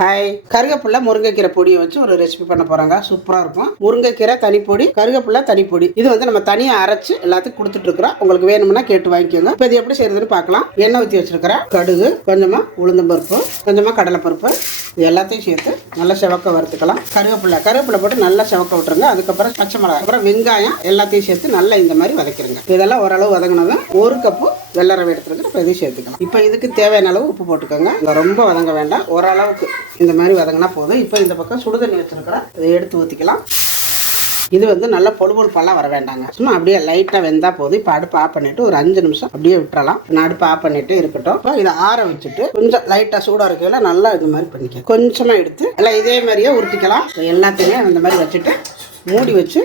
Hi, கருவேப்பிலை முருங்கைக்கீரை பொடியை வச்சு ஒரு ரெசிபி பண்ண போறாங்க. சூப்பரா இருக்கும். முருங்கைக்கீரை தனிப்பொடி, கருவேப்பிலை தனிப்பொடி. இது வந்து நம்ம தனியா அரைச்சு எல்லாத்துக்கும் கொடுத்துட்டு இருக்கிறோம். உங்களுக்கு வேணும்னா கேட்டு வாங்கிக்கோங்க. இப்போ இது எப்படி செய்யறதுன்னு பார்க்கலாம். எண்ணெய் ஊற்றி வச்சிருக்கிறேன். கடுகு, கொஞ்சமா உளுந்தம்பருப்பு, கொஞ்சமா கடலைப்பருப்பு, இது எல்லாத்தையும் சேர்த்து நல்லா செவக்க வறுத்துக்கலாம். கருவேப்பிலை போட்டு நல்லா செவக்க விட்டுருங்க. அதுக்கப்புறம் பச்சை மிளகாய், அப்புறம் வெங்காயம் எல்லாத்தையும் சேர்த்து நல்லா இந்த மாதிரி வதக்கிடுங்க. இதெல்லாம் ஓரளவு வதங்கினதும் 1 கப்பு வெள்ளை ரவை எடுத்துருக்கு. இப்போ இதையும் சேர்த்துக்கலாம். இப்போ இதுக்கு தேவையான அளவு உப்பு போட்டுக்கோங்க. ரொம்ப வதங்க வேண்டாம், ஓரளவுக்கு இந்த மாதிரி வதங்கினா போதும். இப்போ இந்த பக்கம் சுடுதண்ணி வச்சிருக்கிறேன். இதை எடுத்து ஊற்றிக்கலாம். இது வந்து நல்லா பொழுப்பெல்லாம் வர வேண்டாங்க, சும்மா அப்படியே லைட்டாக வெந்தால் போதும். இப்போ அடுப்பு ஆஃப் பண்ணிவிட்டு ஒரு 5 நிமிஷம் அப்படியே விட்டுறலாம். நான் அடுப்பு ஆஃப் பண்ணிட்டு இருக்கட்டும். இப்போ இதை ஆற வச்சுட்டு கொஞ்சம் லைட்டாக சூடாக இருக்கையில் நல்லா இது மாதிரி பண்ணிக்க, கொஞ்சமாக எடுத்து எல்லாம் இதே மாதிரியே உருட்டிக்கலாம். எல்லாத்தையுமே அந்த மாதிரி வச்சுட்டு மூடி வச்சு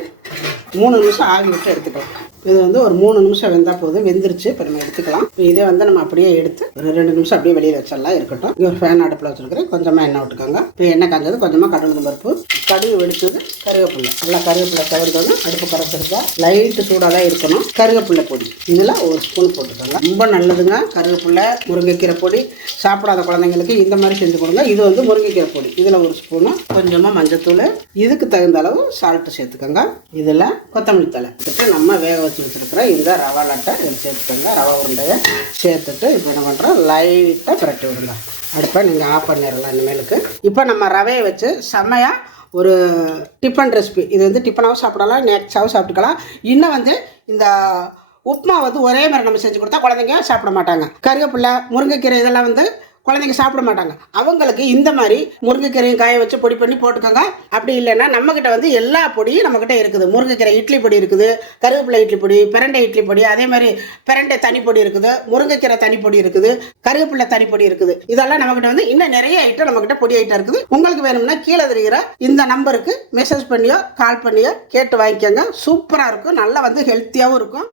3 நிமிஷம் ஆகி விட்டு எடுத்துக்கலாம். இது வந்து ஒரு 3 நிமிஷம் வெந்தால் போதும். வெந்துருச்சு. இப்போ நம்ம எடுத்துக்கலாம். இதே வந்து நம்ம அப்படியே எடுத்து ஒரு 2 நிமிஷம் அப்படியே வெளியில் வச்சிடலாம். இருக்கட்டும். இங்கே ஒரு ஃபேன் அடுப்பில் வச்சுருக்கிறேன். கொஞ்சமாக எண்ணெய் விட்டுக்கோங்க. இப்போ எண்ணெய் காஞ்சது, கொஞ்சமாக கடலை பருப்பு, கடுகு வெடிச்சது, கருவேப்பிலை. நல்லா கருவேப்பிலை தவிர்த்தோன்னா அடுப்பு குறைச்சிருக்கா. லைட்டு சூடாக தான் இருக்கணும். கருவேப்பிலை பொடி இதில் 1 ஸ்பூன் போட்டுக்கோங்க. ரொம்ப நல்லதுங்க கருவேப்பிலை. முருங்கைக்கீரை பொடி சாப்பிடாத குழந்தைங்களுக்கு இந்த மாதிரி செஞ்சு கொடுங்க. இது வந்து முருங்கைக்கீரை பொடி. இதில் 1 ஸ்பூனு, கொஞ்சமாக மஞ்சத்தூள், இதுக்கு தகுந்த அளவு சால்ட்டு சேர்த்துக்கோங்க. இதில் கொத்தமல்லி தழை நம்ம வேக வச்சுருக்கிறேன். இந்த ரவா லட்டை இதில் சேர்த்துக்கோங்க. ரவா உருண்டையை சேர்த்துட்டு இப்போ என்ன பண்ணுறோம், லைட்டாக பிரட்டி விடுங்க. அடுப்பை நீங்கள் ஆஃப் பண்ணிடலாம் இனிமேலுக்கு. இப்போ நம்ம ரவையை வச்சு செம்மையாக ஒரு டிஃபன் ரெசிபி. இது வந்து டிஃபனாகவும் சாப்பிடலாம், நேக்ஸாகவும் சாப்பிட்டுக்கலாம். இன்னும் வந்து இந்த உப்புமா வந்து ஒரே மாதிரி நம்ம செஞ்சு கொடுத்தா குழந்தைங்க சாப்பிட மாட்டாங்க. கருவேப்பிலை, முருங்கைக்கீரை இதெல்லாம் வந்து குழந்தைங்க சாப்பிட மாட்டாங்க. அவங்களுக்கு இந்த மாதிரி முருங்கைக்கீரையும் காய வச்சு பொடி பண்ணி போட்டுக்கோங்க. அப்படி இல்லைன்னா நம்மக்கிட்ட வந்து எல்லா பொடியும் நம்மக்கிட்ட இருக்குது. முருங்கைக்கீரை இட்லி பொடி இருக்குது, கருவேப்பிலை இட்லி பொடி, பிரண்டை இட்லி பொடி, அதே மாதிரி பிரண்டை தனிப்பொடி இருக்குது, முருங்கைக்கீரை தனிப்பொடி இருக்குது, கருவேப்பிலை தனிப்பொடி இருக்குது. இதெல்லாம் நம்மக்கிட்ட வந்து இன்னும் நிறைய ஐட்டம் நம்மக்கிட்ட பொடி ஐட்டம் இருக்குது. உங்களுக்கு வேணும்னா கீழே தெரிகிற இந்த நம்பருக்கு மெசேஜ் பண்ணியோ கால் பண்ணியோ கேட்டு வாங்கிக்கோங்க. சூப்பராக இருக்கும். நல்லா வந்து ஹெல்த்தியாகவும் இருக்கும்.